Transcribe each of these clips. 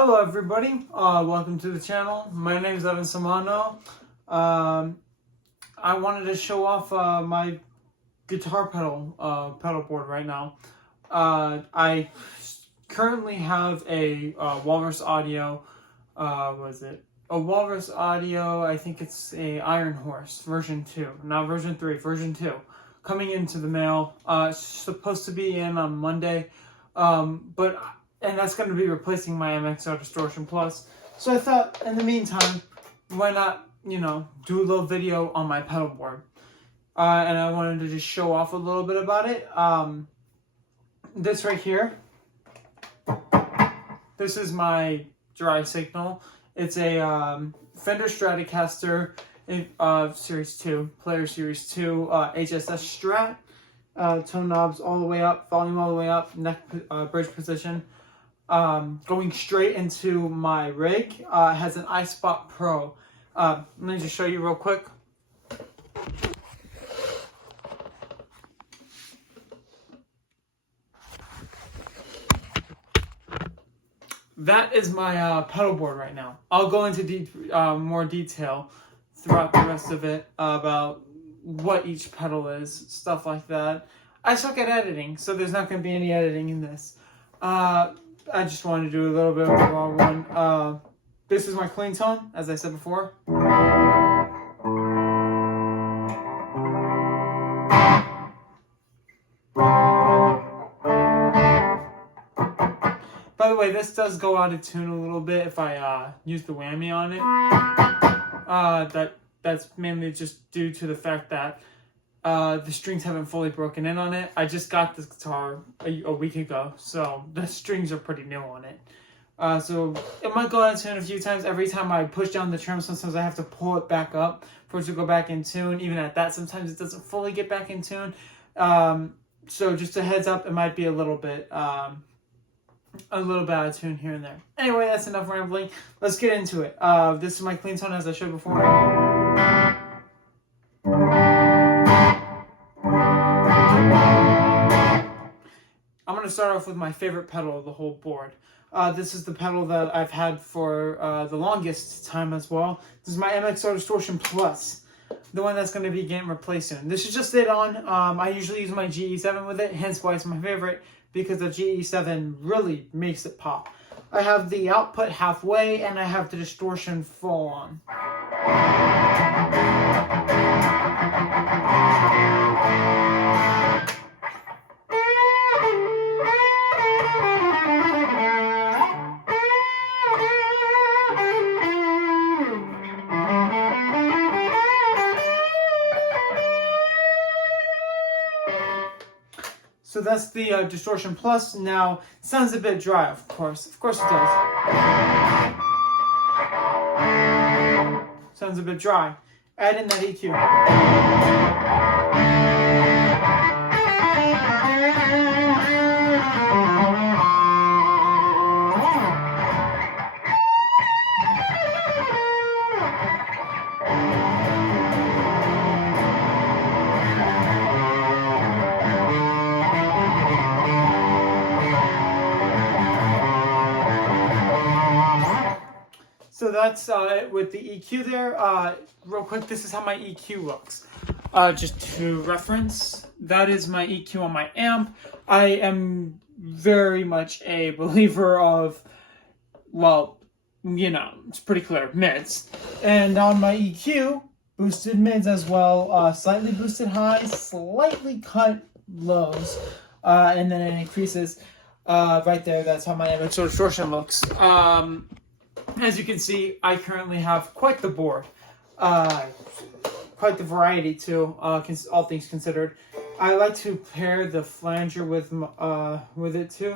Hello everybody, welcome to the channel. My name is Evan Samano. I wanted to show off my guitar pedal board right now. I currently have a Walrus Audio, a Walrus Audio, I think it's a Iron Horse version 2, not version 3, version 2, coming into the mail. It's supposed to be in on Monday, and that's going to be replacing my MXR Distortion Plus. So I thought, in the meantime, why not, do a little video on my pedal board. And I wanted to just show off a little bit about it. This right here, this is my dry signal. It's a Fender Stratocaster Series 2, Player Series 2 HSS Strat. Tone knobs all the way up, volume all the way up, neck bridge position. Going straight into my rig, has an iSpot Pro. Let me just show you real quick. That is my pedal board right now. I'll go into more detail throughout the rest of it about what each pedal is, stuff like that. I suck at editing, so there's not going to be any editing in this. I just wanted to do a little bit of a raw one. This is my clean tone, as I said before. By the way, this does go out of tune a little bit if I use the whammy on it. That's mainly just due to the fact that the strings haven't fully broken in on it. I just got this guitar a week ago, so the strings are pretty new on it. So it might go out of tune a few times. Every time I push down the trim, sometimes I have to pull it back up for it to go back in tune. Even at that, sometimes it doesn't fully get back in tune. So just a heads up, it might be a little bit out of tune here and there. Anyway, that's enough rambling. Let's get into it. This is my clean tone, as I showed before. I'm going to start off with my favorite pedal of the whole board. This is the pedal that I've had for the longest time as well. This is my MXR Distortion Plus, the one that's going to be getting replaced soon. This is just it on. I usually use my GE7 with it, hence why it's my favorite, because the GE7 really makes it pop. I have the output halfway, and I have the distortion full on. So that's the Distortion Plus. Now, it sounds a bit dry, of course. Of course it does. Sounds a bit dry. Add in that EQ. So that's it with the EQ there. Real quick, this is how my EQ looks. Just to reference, that is my EQ on my amp. I am very much a believer of, well, it's pretty clear, mids. And on my EQ, boosted mids as well, slightly boosted highs, slightly cut lows, and then it increases right there. That's how my MXR Distortion looks. As you can see, I currently have quite the board, quite the variety too, all things considered. I like to pair the flanger with it too.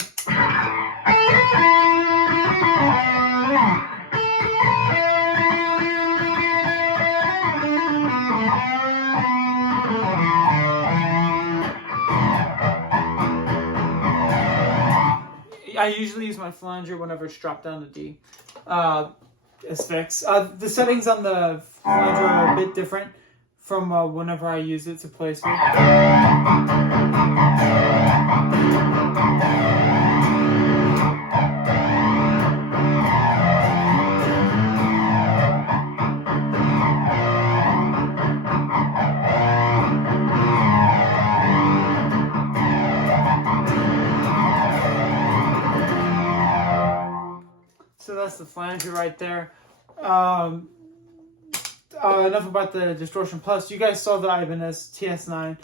I usually use my flanger whenever it's dropped down to D. It's fixed. The settings on the flanger are a bit different from whenever I use it to play smooth. So that's the flanger right there. Enough about the Distortion Plus. You guys saw the Ibanez TS9.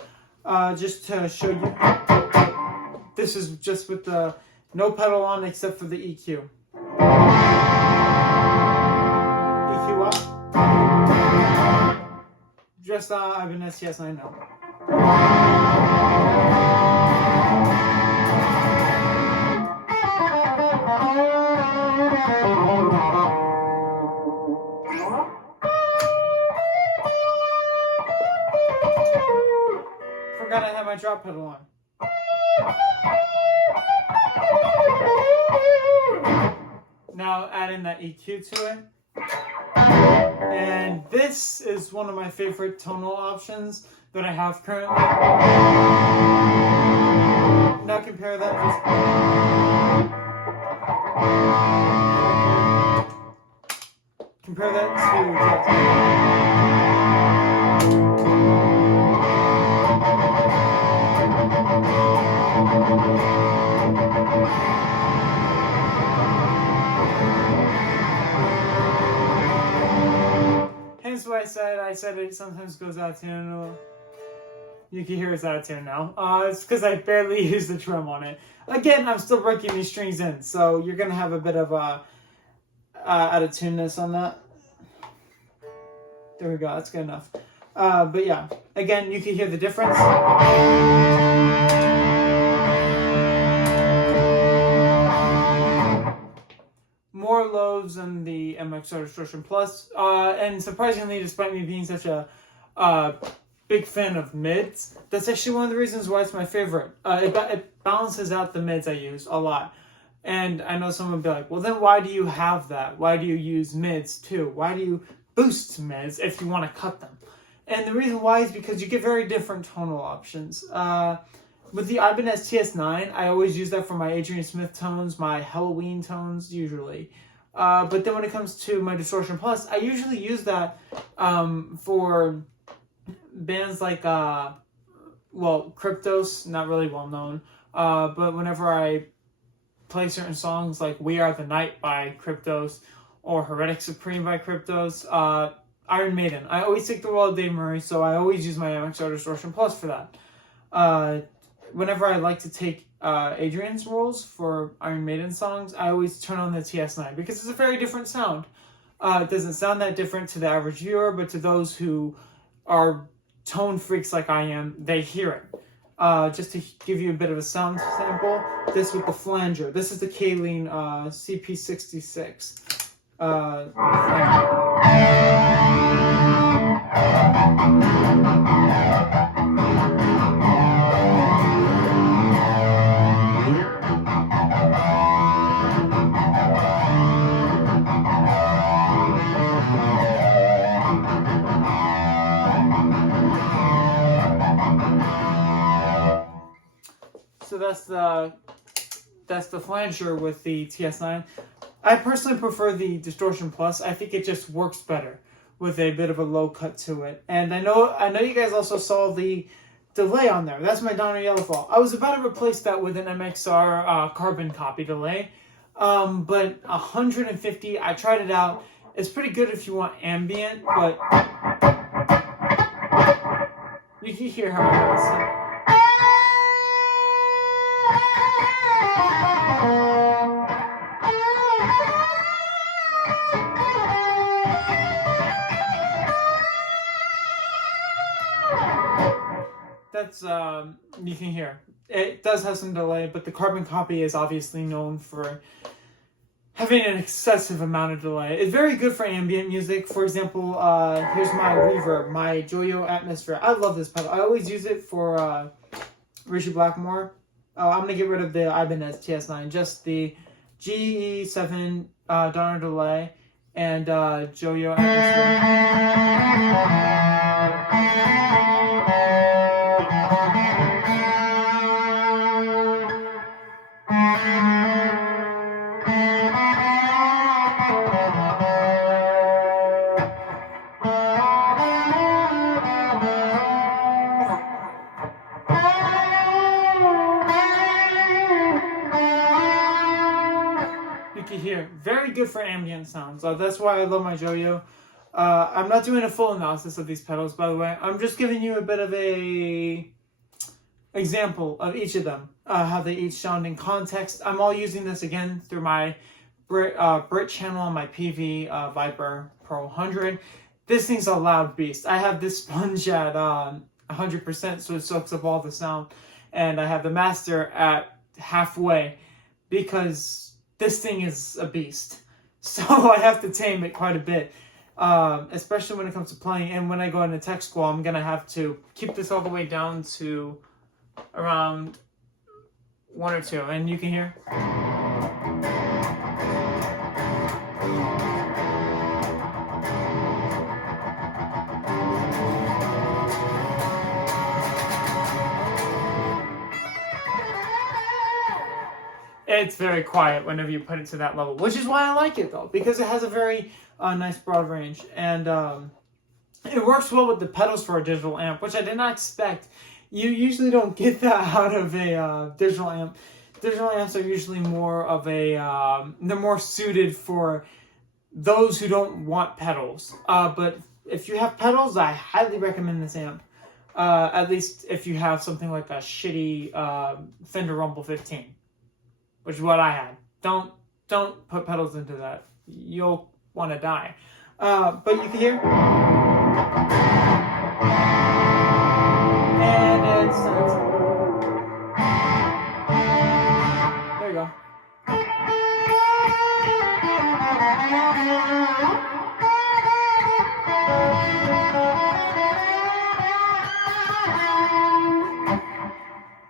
Just to show you, this is just with the no pedal on except for the EQ. EQ up. Just Ibanez TS9 now. Forgot I had my drop pedal on. Now add in that EQ to it. And this is one of my favorite tonal options that I have currently. Now compare that compare that to hence why I said it sometimes goes out of tune. You can hear it's out of tune now. It's because I barely use the drum on it. Again, I'm still breaking these strings in, so you're gonna have a bit of out of tuneness on that. There we go. That's good enough. But yeah, again, you can hear the difference. More lows than the MXR Distortion Plus, and surprisingly, despite me being such a big fan of mids, that's actually one of the reasons why it's my favorite. It balances out the mids I use a lot. And I know someone would be like, well, then why do you have that? Why do you use mids too? Why do you boost mids if you want to cut them? And the reason why is because you get very different tonal options. With the Ibanez TS9, I always use that for my Adrian Smith tones, my Halloween tones, usually. But then when it comes to my Distortion Plus, I usually use that for bands like, Cryptos, not really well known. But whenever I play certain songs like We Are the Night by Cryptos or Heretic Supreme by Cryptos, Iron Maiden. I always take the role of Dave Murray, so I always use my MXR Distortion Plus for that. Whenever I like to take Adrian's roles for Iron Maiden songs, I always turn on the TS9 because it's a very different sound. It doesn't sound that different to the average viewer, but to those who are tone freaks like I am, they hear it. Just to give you a bit of a sound sample, this with the flanger. This is the Kaleen CP66. So that's the flanger with the TS9. I personally prefer the Distortion Plus. I think it just works better with a bit of a low cut to it. And I know you guys also saw the delay on there. That's my Donner Yellowfall. I was about to replace that with an MXR carbon copy delay. But 150, I tried it out. It's pretty good if you want ambient, but you can hear how I listen. That's you can hear it does have some delay, but the carbon copy is obviously known for having an excessive amount of delay. It's very good for ambient music. For example, here's my reverb, my Joyo Atmosphere. I love this pedal. I always use it for Rishi Blackmore. I'm gonna get rid of the Ibanez TS9, just the GE7 Donner delay and Joyo Atmosphere. You can hear. Very good for ambient sounds. That's why I love my Joyo. I'm not doing a full analysis of these pedals, by the way. I'm just giving you a bit of a example of each of them, how they each sound in context. I'm all using this again through my Brit channel on my PV Viper Pro 100. This thing's a loud beast. I have this sponge at 100%, so it soaks up all the sound, and I have the master at halfway because this thing is a beast. So I have to tame it quite a bit, especially when it comes to playing. And when I go into tech school, I'm gonna have to keep this all the way down to around 1 or 2, and you can hear. It's very quiet whenever you put it to that level, which is why I like it though, because it has a very nice broad range, and it works well with the pedals for a digital amp, which I did not expect. You usually don't get that out of a digital amp. Digital amps are usually more of a, they're more suited for those who don't want pedals. But if you have pedals, I highly recommend this amp. At least if you have something like a shitty Fender Rumble 15. Which is what I had. Don't put pedals into that. You'll want to die. But you can hear. And it's there you go.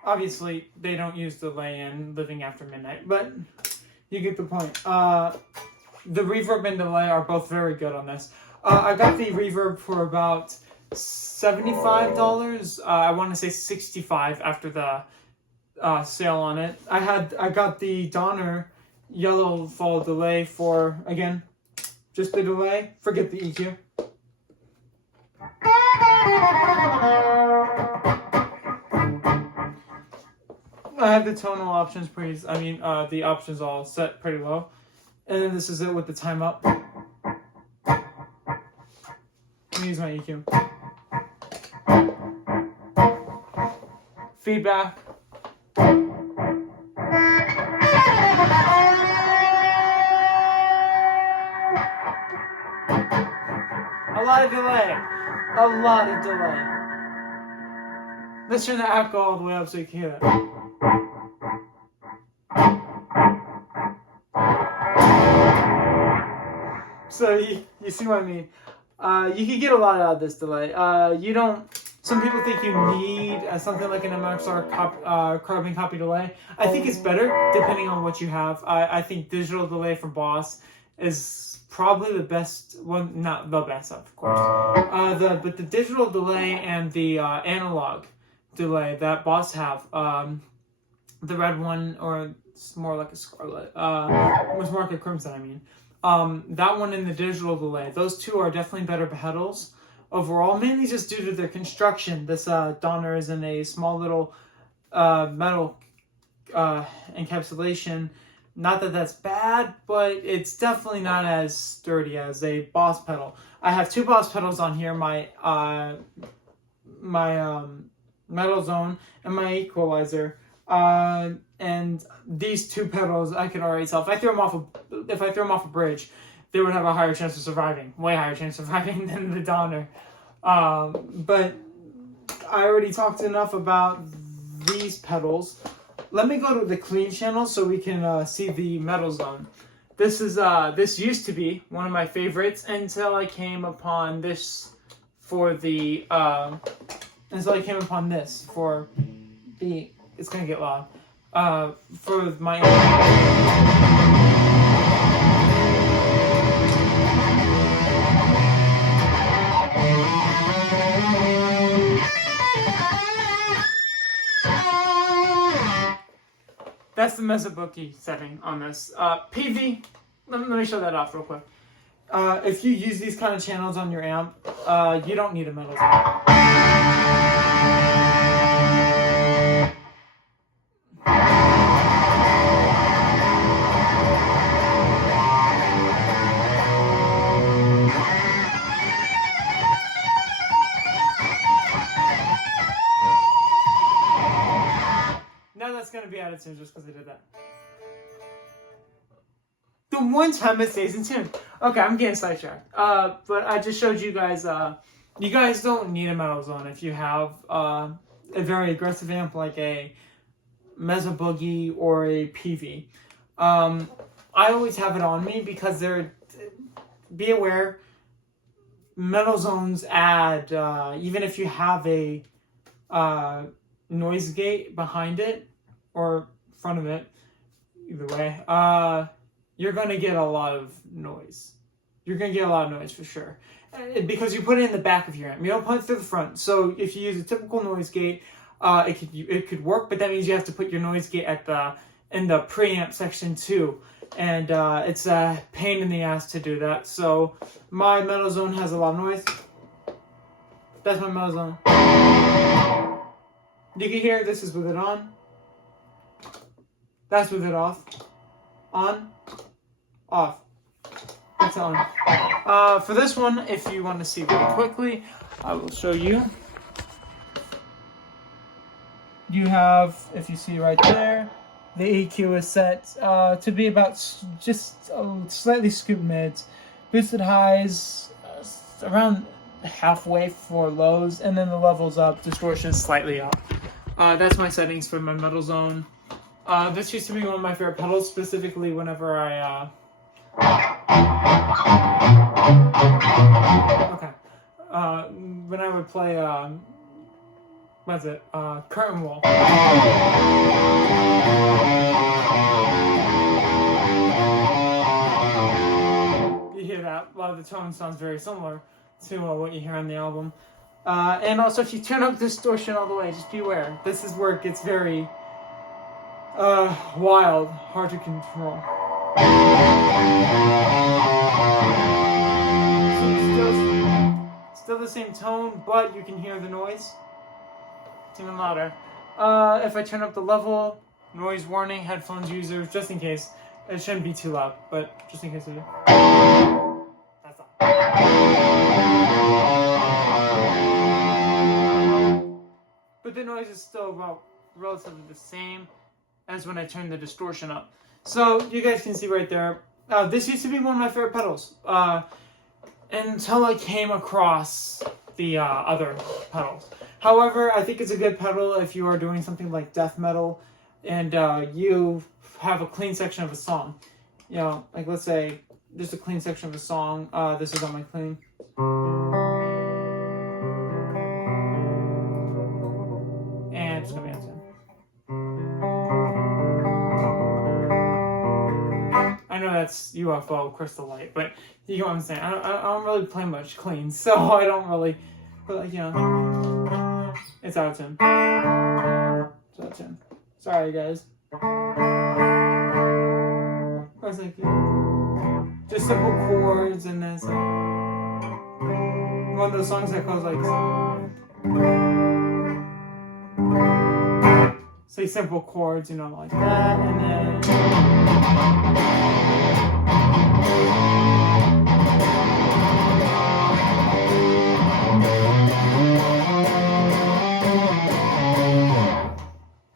Obviously, they don't use delay in Living After Midnight, but you get the point. The reverb and delay are both very good on this. I got the reverb for about $75. I want to say $65 after the sale on it. I got the Donner yellow fall delay for, again, just the delay. Forget the EQ. I have the tonal options the options all set pretty low. And then this is it with the time up. Let me use my EQ. Feedback. A lot of delay. A lot of delay. Let's turn the echo all the way up so you can hear that. So you see what I mean. You can get a lot out of this delay. Some people think you need something like an MXR carbon copy delay. I think it's better depending on what you have. I think digital delay from Boss is probably the best one, not the best of course. But the digital delay and the analog delay that Boss have, the red one, or it's more like a scarlet, it's more like a crimson, I mean. That one and the digital delay, those two are definitely better pedals overall, mainly just due to their construction. This Donner is in a small little metal encapsulation. Not that that's bad, but it's definitely not as sturdy as a Boss pedal. I have two Boss pedals on here, my Metal Zone and my Equalizer. And these two pedals I could already tell. If I throw them off a bridge, they would have a higher chance of surviving, way higher chance of surviving than the Donner. But I already talked enough about these pedals. Let me go to the clean channel so we can see the Metal Zone. This used to be one of my favorites until I came upon this for the it's gonna get loud. For my that's the Mesobuki setting on this. PV, let me show that off real quick. If you use these kind of channels on your amp, you don't need a Metal Zone. out of tune just because I did that. The one time it stays in tune. Okay, I'm getting sidetracked. But I just showed you guys, you guys don't need a metal zone if you have a very aggressive amp like a Mezzo Boogie or a PV. I always have it on me because be aware, metal zones add, even if you have a noise gate behind it or front of it, either way, you're going to get a lot of noise. You're going to get a lot of noise for sure. Because you put it in the back of your amp. You don't put it through the front. So if you use a typical noise gate, it could work, but that means you have to put your noise gate in the preamp section too. And it's a pain in the ass to do that. So my metal zone has a lot of noise. That's my metal zone. You can hear this is with it on. That's with it off. On. Off. That's on. For this one, if you want to see really quickly, I will show you. You have, if you see right there, the EQ is set to be about just slightly scooped mids, boosted highs around halfway for lows, and then the levels up, distortion slightly up. That's my settings for my metal zone. This used to be one of my favorite pedals, specifically whenever I when I would play Curtain Wall. You hear that? A lot of the tone sounds very similar to what you hear on the album. And also, if you turn up distortion all the way, just beware. This is where it gets very wild, hard to control. Still the same tone, but you can hear the noise. It's even louder. If I turn up the level, noise warning, headphones users, just in case. It shouldn't be too loud, but just in case it is. That's all. But the noise is still about relatively the same as when I turn the distortion up. So you guys can see right there. This used to be one of my favorite pedals. Until I came across the other pedals. However, I think it's a good pedal if you are doing something like death metal and you have a clean section of a song. You know, like let's say just a clean section of a song. This is on my clean. And it's gonna be on 10. I know that's UFO crystal light, but you know what I'm saying. I don't really play much clean, so I don't really, but you know, it's out of tune. It's out of tune. Sorry, guys. It's like just simple chords, and then one of those songs that goes like, say simple chords, you know, like that, and then.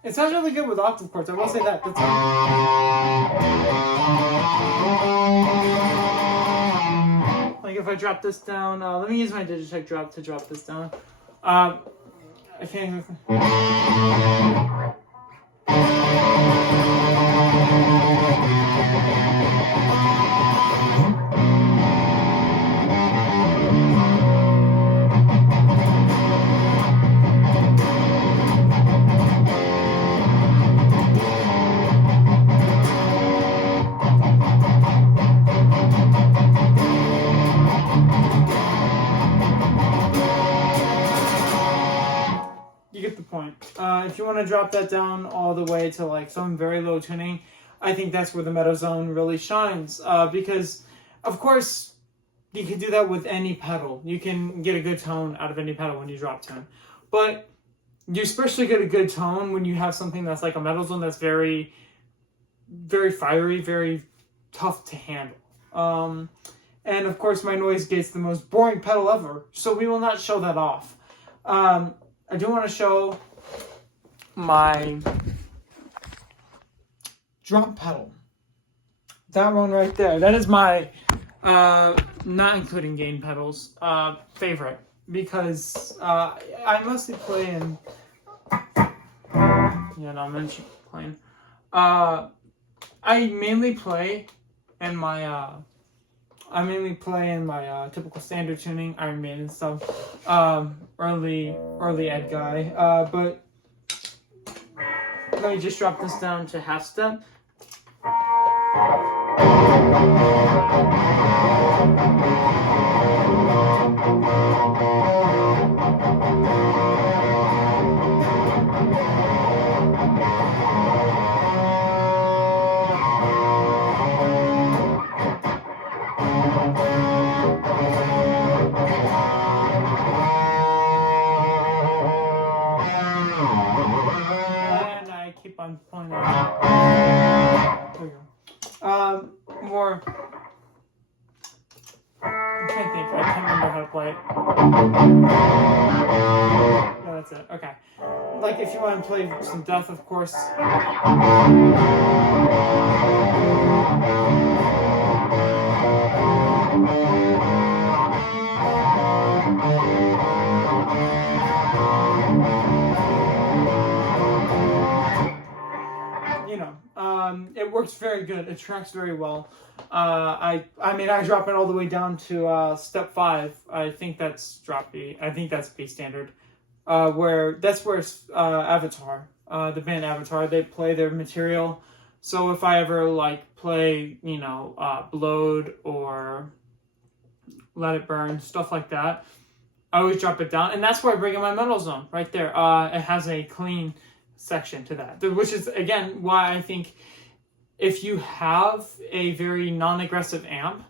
It sounds really good with octave chords, I will say that. That's like if I drop this down, let me use my Digitech drop to drop this down. I can't. If you want to drop that down all the way to like some very low tuning, I think that's where the metal zone really shines. Because, of course, you can do that with any pedal. You can get a good tone out of any pedal when you drop tone. But you especially get a good tone when you have something that's like a metal zone that's very, very fiery, very tough to handle. And, of course, my noise gate's the most boring pedal ever, so we will not show that off. I do want to show my drop pedal. That one right there. That is my, not including gain pedals, favorite. Because I mostly play in, I mentioned playing. I mainly play in my, typical standard tuning, Iron Maiden stuff, early Ed guy. But let me just drop this down to half step. Keep on pulling that. There we go. More. I can't think. I can't remember how to play it. Yeah, that's it. Okay. Like if you want to play some Death, of course. It works very good. It tracks very well. I drop it all the way down to step 5. I think that's drop B. I think that's B standard. Where Avatar, the band Avatar, they play their material. So if I ever play, Blowed or Let It Burn, stuff like that, I always drop it down, and that's where I bring in my metal zone right there. It has a clean section to that, which is again why I think if you have a very non-aggressive amp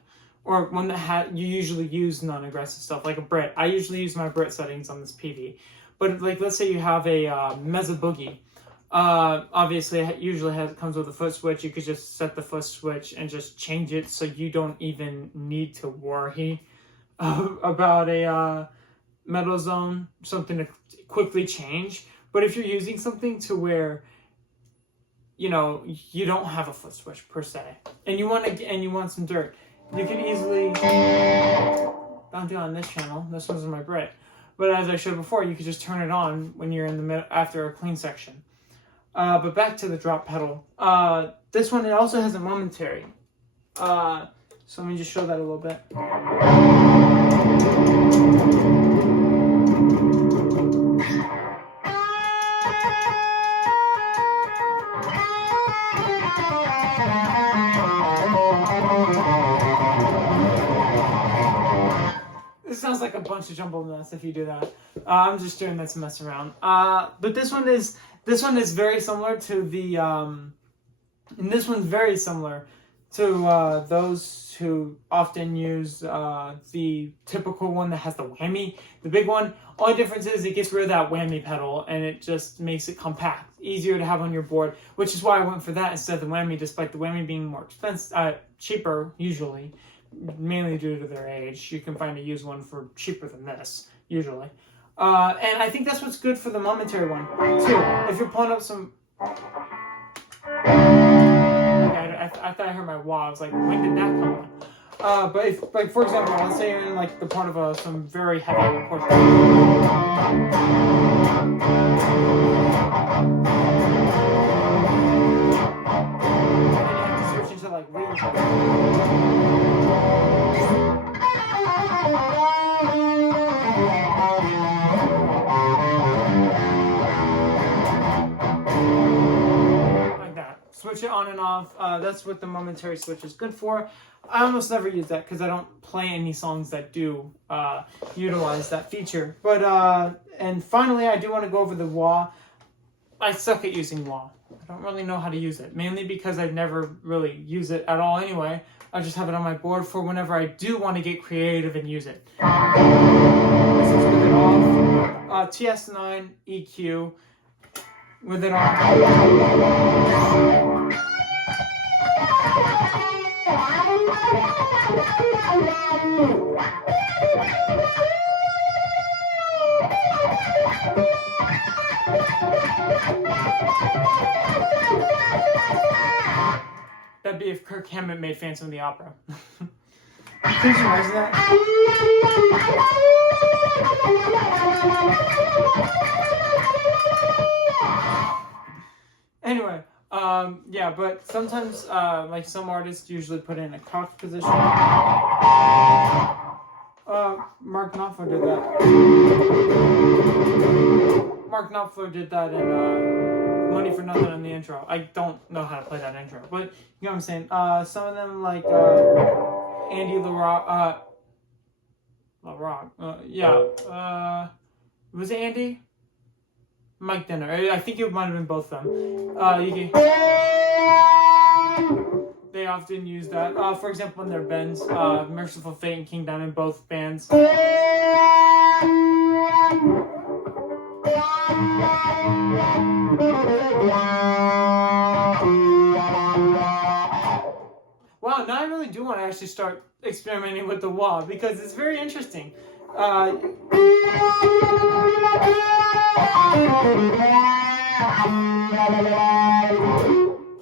or one that you usually use non-aggressive stuff like a Brit. I usually use my Brit settings on this PV, but let's say you have a Mesa Boogie. Obviously it usually comes with a foot switch. You could just set the foot switch and just change it so you don't even need to worry about a metal zone, something to quickly change. But if you're using something to where you don't have a foot switch per se, and you want some dirt, you can easily, don't do it on this channel, this one's my Brit, but as I showed before, you could just turn it on when you're in the middle after a clean section. But back to the drop pedal. This one, it also has a momentary. So let me just show that a little bit. This sounds like a bunch of jumbled mess if you do that. I'm just doing that to mess around. But this one is very similar to the and this one's very similar to those who often use the typical one that has the whammy, the big one. Only difference is it gets rid of that whammy pedal and it just makes it compact, easier to have on your board, which is why I went for that instead of the whammy, despite the whammy being more expensive, cheaper usually, mainly due to their age. You can find a used one for cheaper than this, usually. And I think that's what's good for the momentary one, too. If you're pulling up some... I thought I heard my wah. I was like, when did that come on? But if, for example, let's say you're in the part of some very heavy portion. And you have to switch into real. Switch it on and off. That's what the momentary switch is good for. I almost never use that because I don't play any songs that do utilize that feature. But and finally, I do want to go over the wah. I suck at using wah. I don't really know how to use it, mainly because I never really use it at all anyway. I just have it on my board for whenever I do want to get creative and use it. This is with it off. TS9 EQ. With it on. That'd be if Kirk Hammett made Phantom of the Opera. Can you imagine that? Anyway, yeah, but sometimes, like some artists usually put in a cocked position. Mark Knopfler did that. Mark Knopfler did that in Money for Nothing on the intro. I don't know how to play that intro, but you know what I'm saying. Some of them like Andy LaRock. Was it Andy? Mike Dinner. I think it might have been both of them. They often use that. For example, in their bends, Merciful Fate and King Diamond, both bands. Wow, now I really do want to actually start experimenting with the wah because it's very interesting.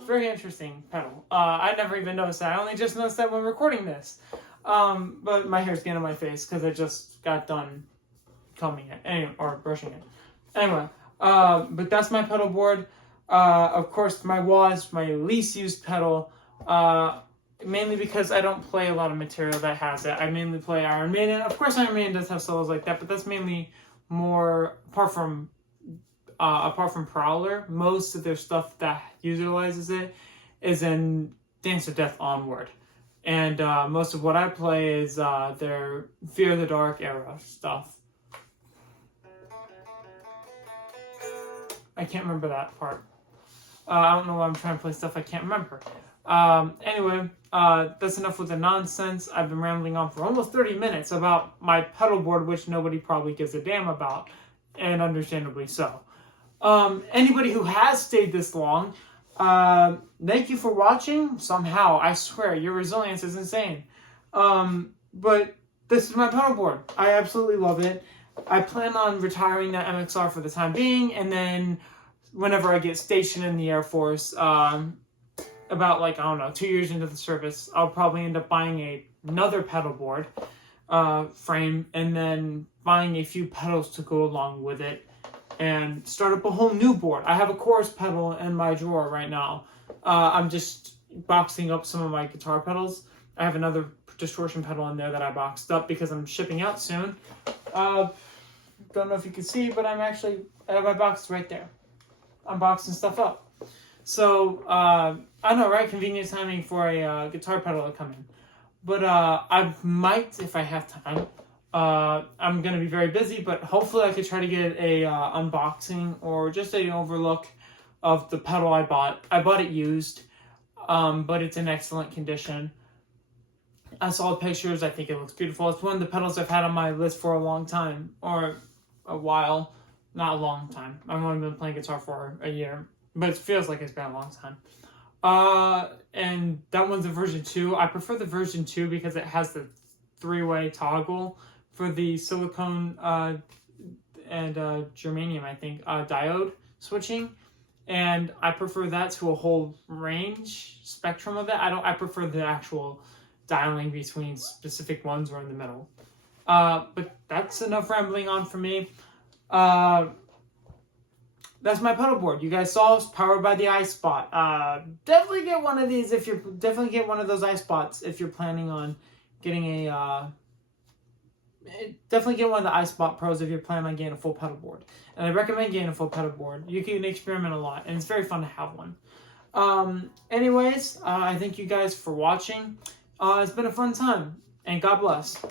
Very interesting pedal. I never even noticed that. I only just noticed that when recording this. But my hair's getting on my face because I just got done combing it, anyway, or brushing it. Anyway, but that's my pedal board. Of course, my wah is my least used pedal. Mainly because I don't play a lot of material that has it. I mainly play Iron Maiden. Of course, Iron Maiden does have solos like that, but that's mainly more apart from Prowler. Most of their stuff that utilizes it is in Dance of Death onward, and most of what I play is their Fear of the Dark era stuff. I can't remember that part. I don't know why I'm trying to play stuff I can't remember. Anyway, that's enough with the nonsense. I've been rambling on for almost 30 minutes about my pedal board, which nobody probably gives a damn about, and understandably so. Anybody who has stayed this long, thank you for watching. Somehow, I swear, your resilience is insane. But this is my pedal board. I absolutely love it. I plan on retiring that MXR for the time being, and then whenever I get stationed in the Air Force, about 2 years into the service, I'll probably end up buying another pedal board frame, and then buying a few pedals to go along with it, and start up a whole new board. I have a chorus pedal in my drawer right now. I'm just boxing up some of my guitar pedals. I have another distortion pedal in there that I boxed up because I'm shipping out soon. Don't know if you can see, but I have my box right there. I'm boxing stuff up. So, I know, right? Convenient timing for a guitar pedal to come in. But I might, if I have time. I'm going to be very busy, but hopefully I could try to get a unboxing or just an overlook of the pedal I bought. I bought it used, but it's in excellent condition. I saw the pictures. I think it looks beautiful. It's one of the pedals I've had on my list for a long time, or a while. Not a long time. I've only been playing guitar for a year, but it feels like it's been a long time. And that one's a version 2. I prefer the version 2 because it has the 3-way toggle for the silicone and germanium, I think, diode switching. And I prefer that to a whole range spectrum of that. I prefer the actual dialing between specific ones or in the middle. But that's enough rambling on for me. That's my pedal board. You guys saw it's powered by the iSpot. Definitely get one of these if you're definitely get one of those iSpots if you're planning on getting a definitely get one of the iSpot Pros if you're planning on getting a full pedal board. And I recommend getting a full pedal board. You can experiment a lot, and it's very fun to have one. Anyways, I thank you guys for watching. It's been a fun time, and God bless.